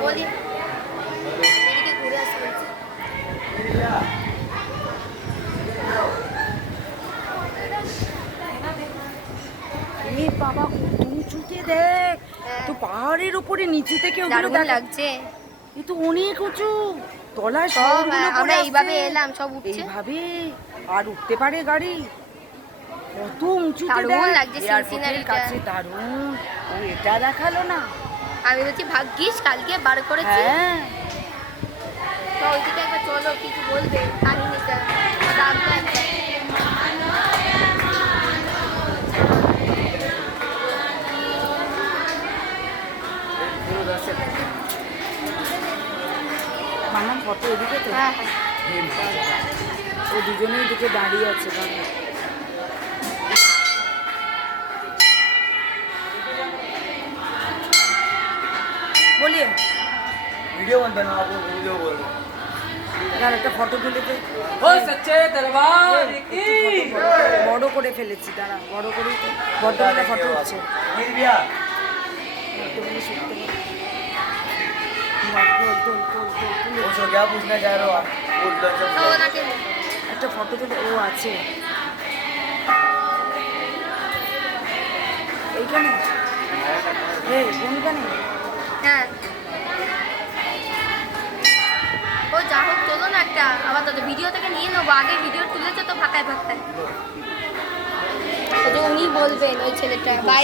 বলি এদিকে ঘুরে আসতে বাবা কত উঁচুতে দেখ, তো পাহাড়ের উপরে নিচু থেকে ওগুলো দারুণ লাগছে। এ তো অনেক উঁচু, তলায় সব শহরগুলো পড়ে আমরা এইভাবে আসছে। এলাম, সব উঠছে এইভাবে আর উঠতে পারে গাড়ি? কত উঁচুতে দারুণ দেখ, লাগছে এয়ারপোর্টের সিনারিটা। কাছে দারুণ। ও এটা দেখালো না। আমি বলছি ভাগ্যিস কালকে বার করেছি। হ্যাঁ তো ওইদিকে একবার চলো, কিছু বলবে কাহিনীটা। রাতটা একটা মামার ফটো এদিকে তো, হ্যাঁ ও দুজনেই দিকে দাঁড়িয়ে আছে বাবা। বলিয়ে वीडियो बंद करना, आपको वीडियो बोल रहा हूँ। আর একটা ফটো তুলে দে। ओ सच्चे दरबार की বড় করে ফেলেছি, দাঁড়া বড় করেই তো বর্তমানে ফটো উঠছে। नील भैया বর্তমানে সত্যি তোল তোল তোল তোল তুলে। पूछो क्या पूछना चाह रहे हो आप? पूछ लो सब। তো ওনাকে একটা ফটো তুলে। ও আছে এইখানে, এই কোনখানে? হ্যাঁ ও যা হোক তোলো না একটা, আবার তো ভিডিও থেকে নিয়ে নেবো। আগে ভিডিও তুলেছে তো ফাঁকায় ফাঁকায়, উনি বলবেন ওই ছেলেটা বাইরে